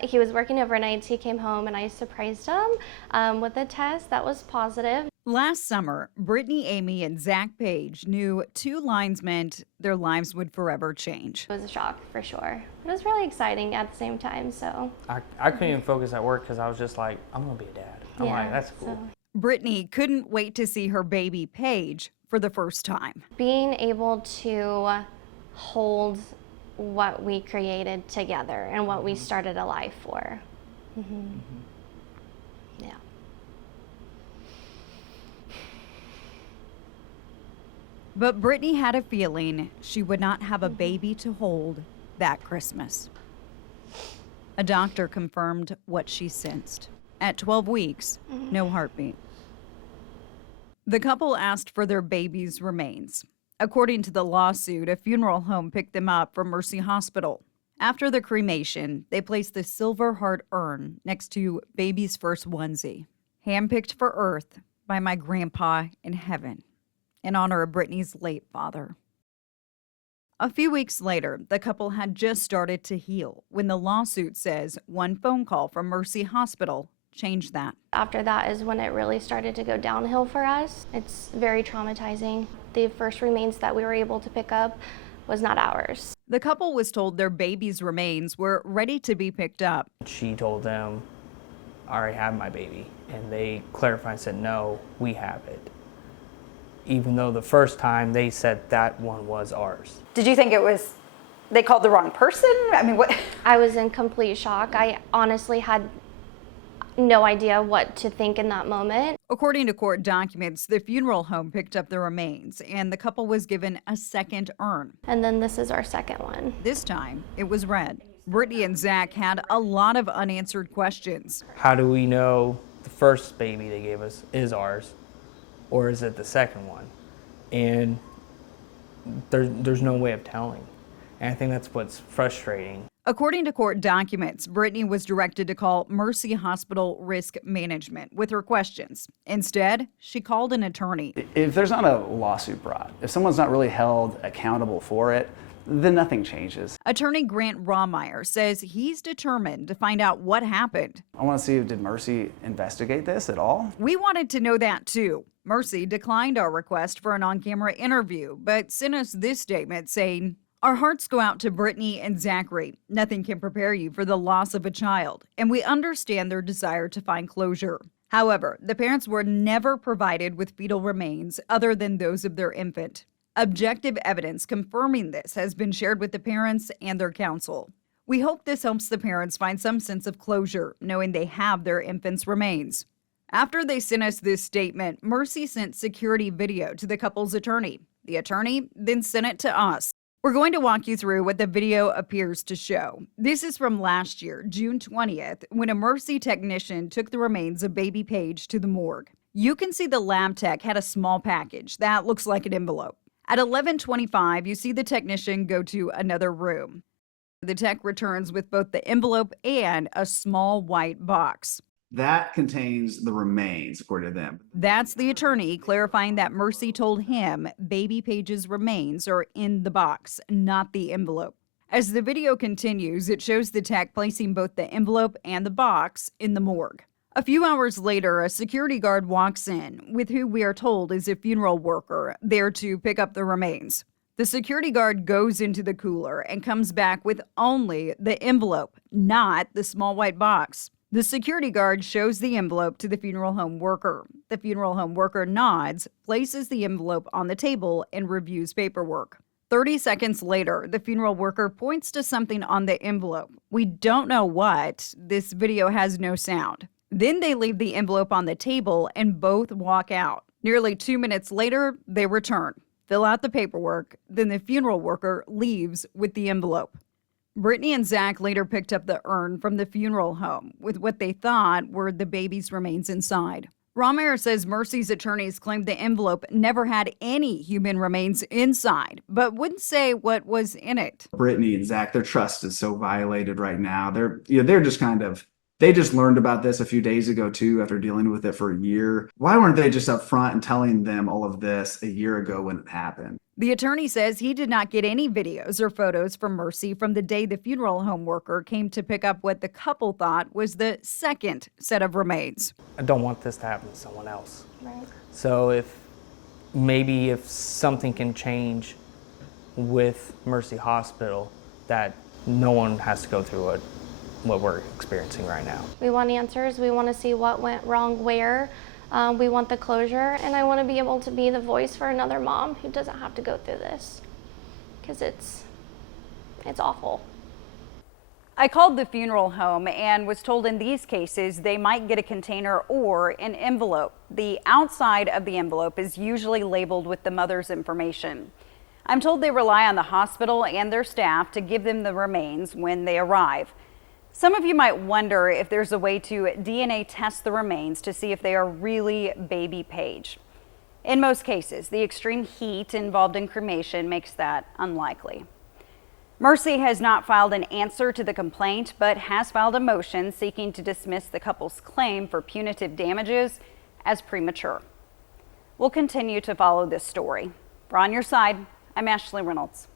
He was working overnights. He came home and I surprised him with a test that was positive. Last summer, Brittany, Amy, and Zach Page knew 2 lines meant their lives would forever change. It was a shock for sure. It was really exciting at the same time, so. I couldn't even focus at work because I was just like, I'm gonna be a dad. I'm like, that's cool. So. Brittany couldn't wait to see her baby Paige for the first time. Being able to hold what we created together and what we started a life for. Yeah. But Brittany had a feeling she would not have a baby to hold that Christmas. A doctor confirmed what she sensed. At 12 weeks, no heartbeat. The couple asked for their baby's remains. According to the lawsuit, a funeral home picked them up from Mercy Hospital. After the cremation, they placed the silver heart urn next to baby's first onesie, handpicked for Earth by my grandpa in heaven, in honor of Brittany's late father. A few weeks later, the couple had just started to heal when the lawsuit says one phone call from Mercy Hospital changed that. After that is when it really started to go downhill for us. It's very traumatizing. The first remains that we were able to pick up was not ours. The couple was told their baby's remains were ready to be picked up. She told them, I already have my baby. And they clarified and said, no, we have it. Even though the first time they said that one was ours. Did you think it was, they called the wrong person? I mean, what? I was in complete shock. I honestly had no idea what to think in that moment. According to court documents, the funeral home picked up the remains and the couple was given a second urn. And then this is our second one. This time, it was red. Brittany and Zach had a lot of unanswered questions. How do we know the first baby they gave us is ours, or is it the second one? And there's no way of telling. And I think that's what's frustrating. According to court documents, Brittany was directed to call Mercy Hospital Risk Management with her questions. Instead, she called an attorney. If there's not a lawsuit brought, if someone's not really held accountable for it, then nothing changes. Attorney Grant Rawmeyer says he's determined to find out what happened. I want to see, did Mercy investigate this at all? We wanted to know that too. Mercy declined our request for an on-camera interview, but sent us this statement saying, "Our hearts go out to Brittany and Zachary. Nothing can prepare you for the loss of a child, and we understand their desire to find closure. However, the parents were never provided with fetal remains other than those of their infant. Objective evidence confirming this has been shared with the parents and their counsel. We hope this helps the parents find some sense of closure, knowing they have their infant's remains." After they sent us this statement, Mercy sent security video to the couple's attorney. The attorney then sent it to us. We're going to walk you through what the video appears to show. This is from last year, June 20th, when a Mercy technician took the remains of baby Paige to the morgue. You can see the lab tech had a small package that looks like an envelope. At 11:25, you see the technician go to another room. The tech returns with both the envelope and a small white box. That contains the remains, according to them. That's the attorney clarifying that Mercy told him baby Paige's remains are in the box, not the envelope. As the video continues, it shows the tech placing both the envelope and the box in the morgue. A few hours later, a security guard walks in with who we are told is a funeral worker there to pick up the remains. The security guard goes into the cooler and comes back with only the envelope, not the small white box. The security guard shows the envelope to the funeral home worker. The funeral home worker nods, places the envelope on the table, and reviews paperwork. 30 seconds later, the funeral worker points to something on the envelope. We don't know what. This video has no sound. Then they leave the envelope on the table and both walk out. Nearly 2 minutes later, they return, fill out the paperwork, then the funeral worker leaves with the envelope. Brittany and Zach later picked up the urn from the funeral home with what they thought were the baby's remains inside. Rawmeyer says Mercy's attorneys claimed the envelope never had any human remains inside, but wouldn't say what was in it. Brittany and Zach, their trust is so violated right now. They're just kind of, they just learned about this a few days ago too, after dealing with it for a year. Why weren't they just up front and telling them all of this a year ago when it happened? The attorney says he did not get any videos or photos from Mercy from the day the funeral home worker came to pick up what the couple thought was the second set of remains. I don't want this to happen to someone else. Right. So if something can change with Mercy Hospital, that no one has to go through what we're experiencing right now. We want answers. We want to see what went wrong where. We want the closure, and I want to be able to be the voice for another mom who doesn't have to go through this, because it's awful. I called the funeral home and was told in these cases they might get a container or an envelope. The outside of the envelope is usually labeled with the mother's information. I'm told they rely on the hospital and their staff to give them the remains when they arrive. Some of you might wonder if there's a way to DNA test the remains to see if they are really baby Paige. In most cases, the extreme heat involved in cremation makes that unlikely. Mercy has not filed an answer to the complaint, but has filed a motion seeking to dismiss the couple's claim for punitive damages as premature. We'll continue to follow this story. For On Your Side, I'm Ashley Reynolds.